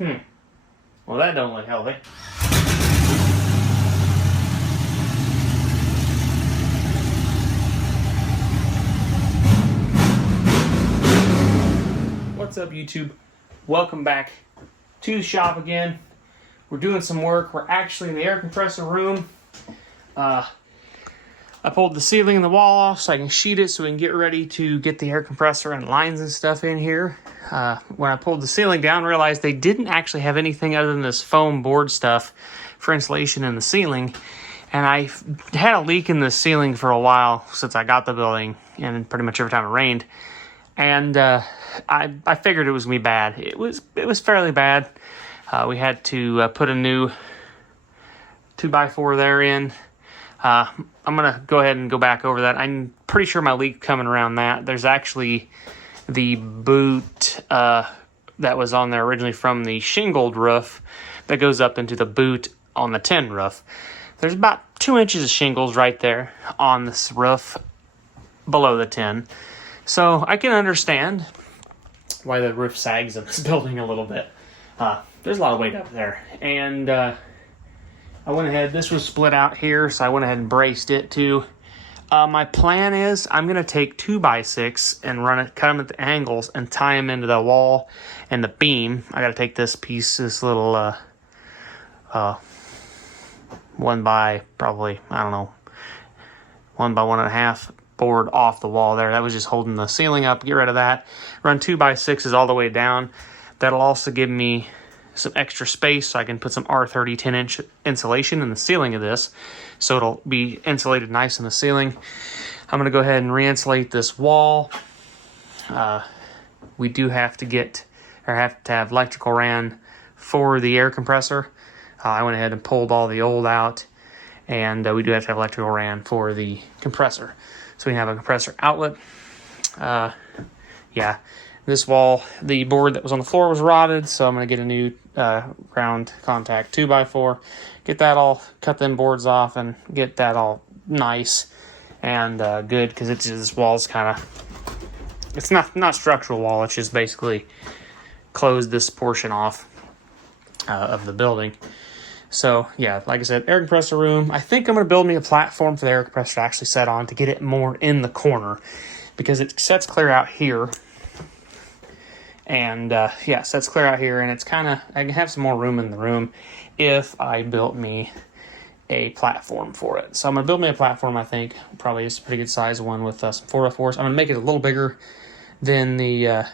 Well, that don't look healthy. What's up, YouTube? Welcome back to the shop again. We're doing some work. We're actually in the air compressor room. I pulled the ceiling and the wall off so I can sheet it so we can get ready to get the air compressor and lines and stuff in here. When I pulled the ceiling down, I realized they didn't actually have anything other than this foam board stuff for insulation in the ceiling. And I had a leak in the ceiling for a while since I got the building, and pretty much every time it rained. And I figured it was going to be bad. It was fairly bad. We had to put a new 2x4 there in. I'm going to go ahead and go back over that. I'm pretty sure my leak coming around that. There's actually the boot that was on there originally from the shingled roof that goes up into the boot on the tin roof. There's about 2 inches of shingles right there on this roof below the tin. So I can understand why the roof sags in this building a little bit. There's a lot of weight up there. And I went ahead, this was split out here, so I went ahead and braced it too. My plan is I'm going to take 2x6 and cut them at the angles and tie them into the wall and the beam. I got to take this piece, this little 1 by probably, I don't know, 1 by 1.5 board off the wall there. That was just holding the ceiling up. Get rid of that. Run 2x6s all the way down. That'll also give me some extra space so I can put some R30 10-inch insulation in the ceiling of this, so it'll be insulated nice in the ceiling. I'm going to go ahead and re-insulate this wall. We do have to have electrical ran for the air compressor. I went ahead and pulled all the old out, and we do have to have electrical ran for the compressor, so we can have a compressor outlet. Yeah. This wall, the board that was on the floor was rotted, so I'm going to get a new ground contact 2x4, get that all, cut them boards off, and get that all nice and good, because this wall's kind of, it's not structural wall, it's just basically closed this portion off of the building. So yeah, like I said, air compressor room. I think I'm going to build me a platform for the air compressor to actually set on to get it more in the corner, because it sets clear out here. And yeah, sets clear out here, and it's kind of, I can have some more room in the room if I built me a platform for it. So I'm going to build me a platform, I think, probably just a pretty good size one with some 4x4s. I'm going to make it a little bigger than the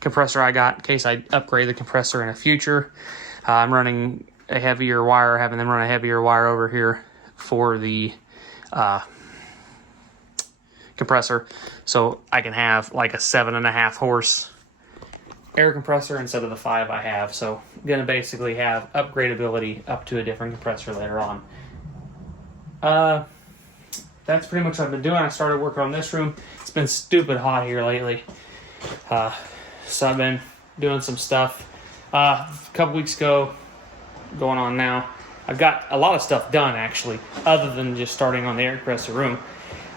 compressor I got in case I upgrade the compressor in the future. I'm running a heavier wire, having them run a heavier wire over here for the compressor, so I can have like a 7.5 horse air compressor instead of the 5 I have. So I'm gonna basically have upgradability up to a different compressor later on. That's pretty much what I've been doing. I started working on this room. It's been stupid hot here lately, so I've been doing some stuff. A couple weeks ago, going on now, I've got a lot of stuff done actually, other than just starting on the air compressor room.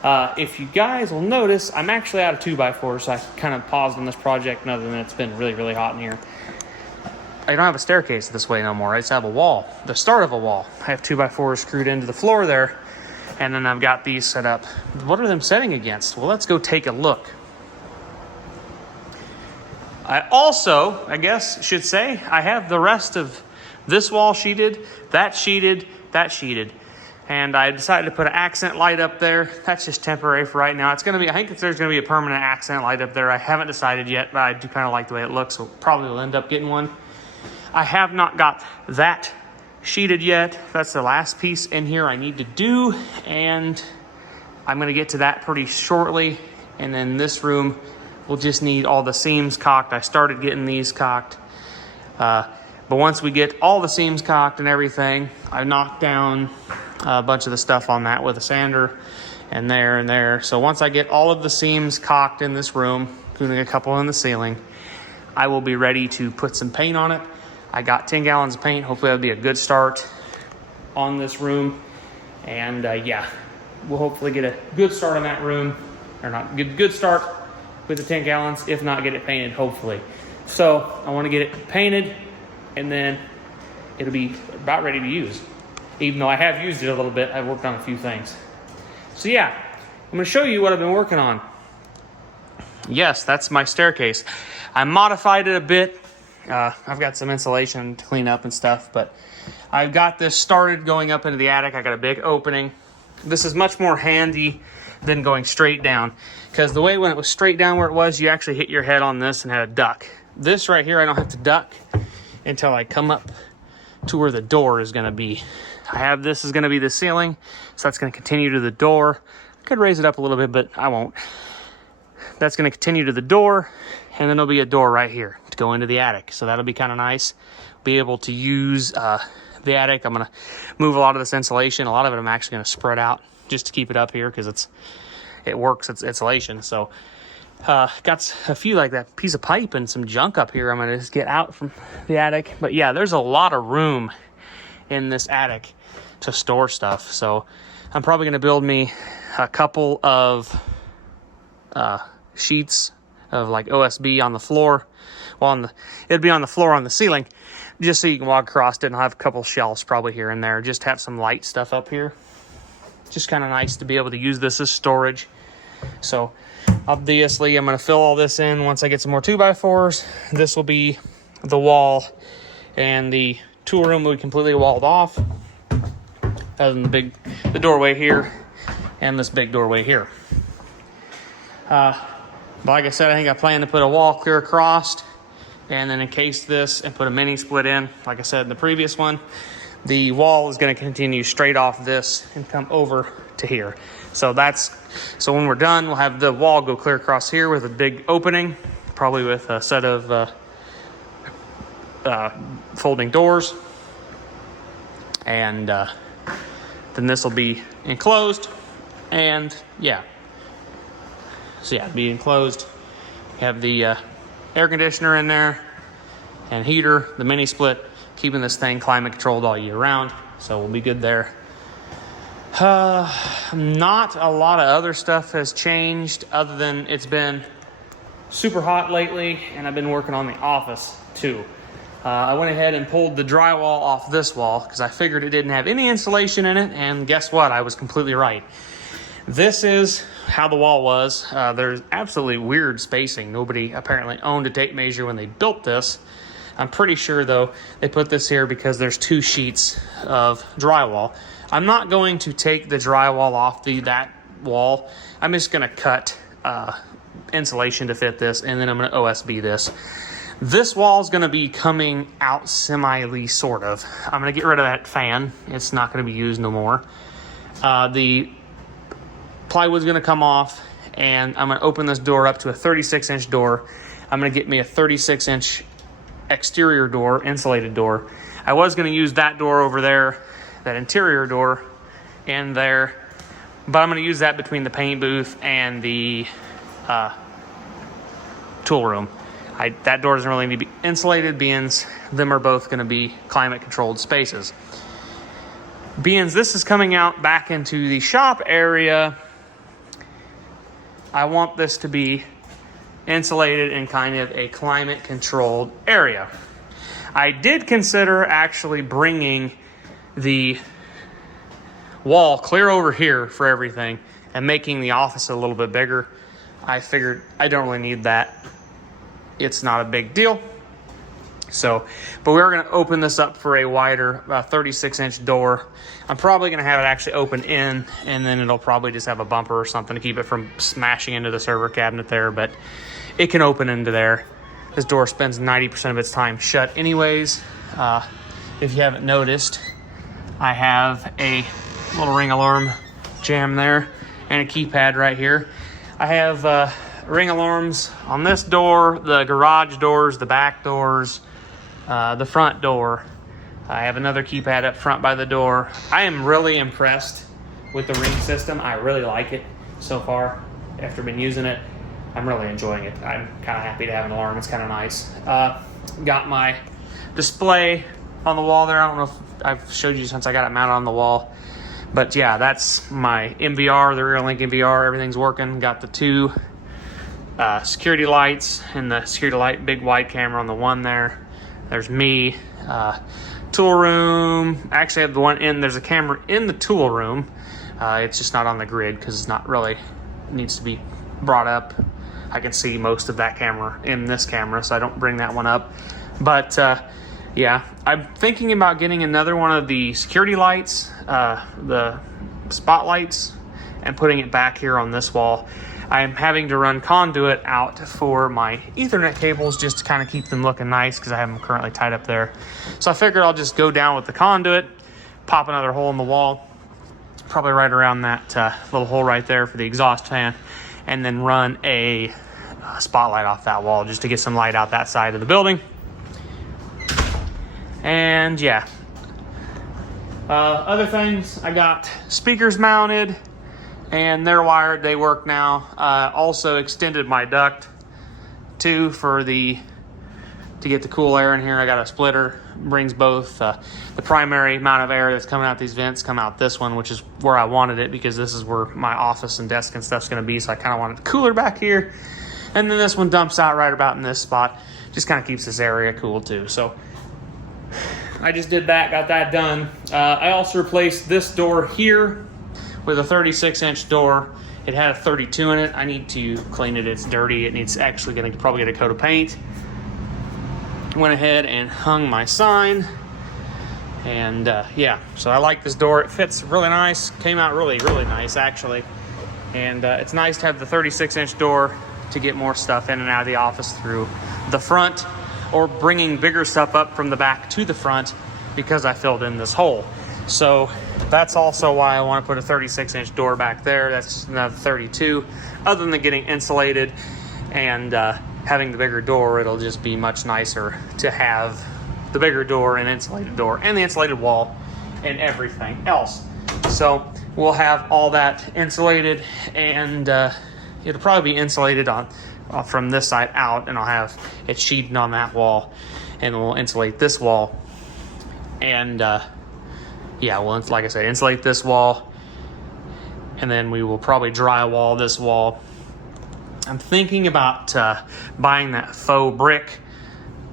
If you guys will notice, I'm actually out of 2x4, so I kind of paused on this project, and other than it's been really, really hot in here. I don't have a staircase this way no more. I just have a wall, the start of a wall. I have 2x4s screwed into the floor there, and then I've got these set up. What are them setting against? Well, let's go take a look. I also, I guess, should say, I have the rest of this wall sheeted, that sheeted, that sheeted. And I decided to put an accent light up there. That's just temporary for right now. It's going to be, I think there's going to be a permanent accent light up there. I haven't decided yet, but I do kind of like the way it looks, so probably will end up getting one. I have not got that sheeted yet. That's the last piece in here I need to do, and I'm going to get to that pretty shortly. And then this room will just need all the seams caulked. I started getting these caulked. But once we get all the seams caulked and everything, I knocked down a bunch of the stuff on that with a sander and there. So once I get all of the seams caulked in this room, including a couple in the ceiling, I will be ready to put some paint on it. I got 10 gallons of paint. Hopefully that'll be a good start on this room. And yeah, we'll hopefully get a good start on that room. Or not, good start with the 10 gallons, if not get it painted, hopefully. So I want to get it painted, and then it'll be about ready to use. Even though I have used it a little bit, I've worked on a few things. So yeah, I'm going to show you what I've been working on. Yes, that's my staircase. I modified it a bit. I've got some insulation to clean up and stuff, but I've got this started going up into the attic. I got a big opening. This is much more handy than going straight down, because the way when it was straight down where it was, you actually hit your head on this and had a duck. This right here, I don't have to duck until I come up to where the door is going to be. I have this is going to be the ceiling, so that's going to continue to the door. I could raise it up a little bit, but I won't. That's going to continue to the door, and then there'll be a door right here to go into the attic. So that'll be kind of nice. Be able to use the attic. I'm going to move a lot of this insulation. A lot of it I'm actually going to spread out just to keep it up here, because it works. It's insulation. So got a few like that piece of pipe and some junk up here I'm going to just get out from the attic. But yeah, there's a lot of room in this attic to store stuff. So I'm probably going to build me a couple of sheets of like OSB on the floor. Well, it'd be on the floor on the ceiling, just so you can walk across it, and I'll have a couple shelves probably here and there. Just have some light stuff up here. Just kind of nice to be able to use this as storage. So obviously I'm going to fill all this in once I get some more 2x4s. This will be the wall, and the tool room will be completely walled off, other than the doorway here and this big doorway here. But like I said, I think I plan to put a wall clear across, and then encase this and put a mini split in. Like I said in the previous one, the wall is going to continue straight off this and come over to here. So when we're done, we'll have the wall go clear across here with a big opening, probably with a set of folding doors, and then this will be enclosed. And yeah, so yeah, be enclosed. Have the air conditioner in there and heater, the mini split, keeping this thing climate controlled all year round. So we'll be good there. Not a lot of other stuff has changed, other than it's been super hot lately, and I've been working on the office too. I went ahead and pulled the drywall off this wall because I figured it didn't have any insulation in it, and guess what? I was completely right. This is how the wall was. There's absolutely weird spacing. Nobody apparently owned a tape measure when they built this. I'm pretty sure, though, they put this here because there's 2 sheets of drywall. I'm not going to take the drywall off that wall. I'm just going to cut insulation to fit this, and then I'm going to OSB this. This wall is going to be coming out semi-ly, sort of. I'm going to get rid of that fan. It's not going to be used no more. The plywood's going to come off, and I'm going to open this door up to a 36-inch door. I'm going to get me a 36-inch exterior door, insulated door. I was going to use that door over there, that interior door in there, but I'm going to use that between the paint booth and the tool room. That door doesn't really need to be insulated, being them are both going to be climate controlled spaces. Being this is coming out back into the shop area, I want this to be insulated in kind of a climate controlled area. I did consider actually bringing the wall clear over here for everything and making the office a little bit bigger. I figured I don't really need that. It's not a big deal. So, but we're going to open this up for a wider 36-inch door. I'm probably going to have it actually open in, and then it'll probably just have a bumper or something to keep it from smashing into the server cabinet there, but it can open into there. This door spends 90% of its time shut anyways. If you haven't noticed, I have a little ring alarm jamb there and a keypad right here. I have ring alarms on this door, the garage doors, the back doors, the front door. I have another keypad up front by the door. I am really impressed with the ring system. I really like it so far. After been using it, I'm really enjoying it. I'm kind of happy to have an alarm. It's kind of nice. Got my display on the wall there. I don't know if I've showed you since I got it mounted on the wall. But yeah, that's my MVR, the rear link MVR. Everything's working. Got the 2 security lights, and the security light, big wide camera on the one there. There's me. Tool room. Actually, I have the one in. There's a camera in the tool room. It's just not on the grid because it's not really, it needs to be brought up. I can see most of that camera in this camera, so I don't bring that one up. But yeah, I'm thinking about getting another one of the security lights, the spotlights, and putting it back here on this wall. I'm having to run conduit out for my Ethernet cables just to kind of keep them looking nice because I have them currently tied up there. So I figured I'll just go down with the conduit, pop another hole in the wall, probably right around that little hole right there for the exhaust fan, and then run a spotlight off that wall just to get some light out that side of the building. And yeah, other things, I got speakers mounted and they're wired, they work now. Also extended my duct too to get the cool air in here. I got a splitter, brings both the primary amount of air that's coming out these vents come out this one, which is where I wanted it because this is where my office and desk and stuff's gonna be, so I kind of wanted the cooler back here. And then this one dumps out right about in this spot, just kind of keeps this area cool too. So I just did that, got that done. I also replaced this door here with a 36-inch door. It had a 32 in it. I need to clean it. It's dirty. It needs actually going to probably get a coat of paint. Went ahead and hung my sign. And yeah, so I like this door. It fits really nice. Came out really, really nice actually. And it's nice to have the 36-inch door to get more stuff in and out of the office through the front, or bringing bigger stuff up from the back to the front because I filled in this hole. So that's also why I want to put a 36-inch door back there. That's just another 32. Other than getting insulated and having the bigger door, it'll just be much nicer to have the bigger door and insulated door and the insulated wall and everything else. So we'll have all that insulated, and it'll probably be insulated on from this side out, and I'll have it sheeted on that wall, and we'll insulate this wall. And yeah, well, like I said, insulate this wall, and then we will probably drywall this wall. I'm thinking about buying that faux brick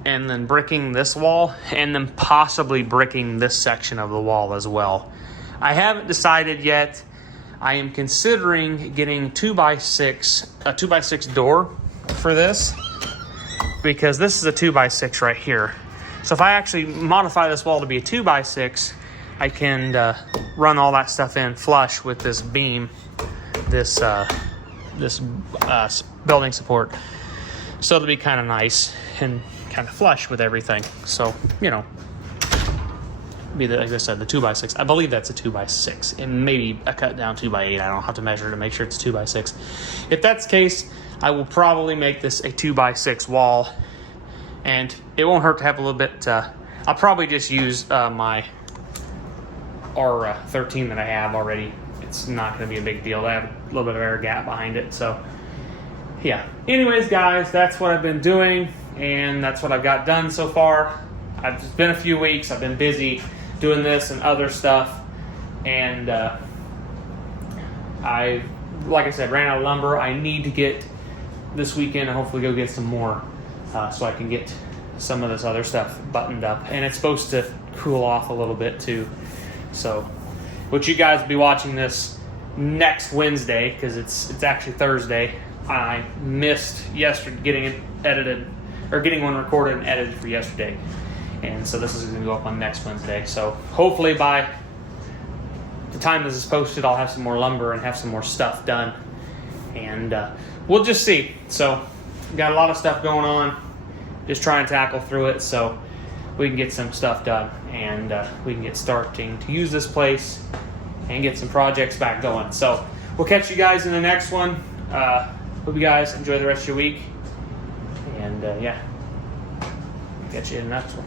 and then bricking this wall, and then possibly bricking this section of the wall as well. I haven't decided yet. I am considering getting a 2x6 door for this, because this is a 2x6 right here. So if I actually modify this wall to be a 2x6, I can run all that stuff in flush with this beam, this building support. So it'll be kind of nice and kind of flush with everything. So, you know, be the, like I said, the 2x6. I believe that's a 2x6. It may be a cut down 2x8. I don't have to measure to make sure it's a 2x6. If that's the case, I will probably make this a 2x6 wall, and it won't hurt to have a little bit. I'll probably just use my R13 that I have already. It's not going to be a big deal. I have a little bit of air gap behind it. So yeah. Anyways, guys, that's what I've been doing, and that's what I've got done so far. It's been a few weeks. I've been busy doing this and other stuff, and I, like I said, ran out of lumber. I need to get this weekend and hopefully go get some more, so I can get some of this other stuff buttoned up. And it's supposed to cool off a little bit too. So, which you guys will be watching this next Wednesday, because it's actually Thursday. I missed yesterday getting it edited, or getting one recorded and edited for yesterday. And so this is going to go up on next Wednesday. So hopefully by the time this is posted, I'll have some more lumber and have some more stuff done. And we'll just see. So got a lot of stuff going on. Just trying to tackle through it so we can get some stuff done. And we can get starting to use this place and get some projects back going. So we'll catch you guys in the next one. Hope you guys enjoy the rest of your week. And yeah, catch you in the next one.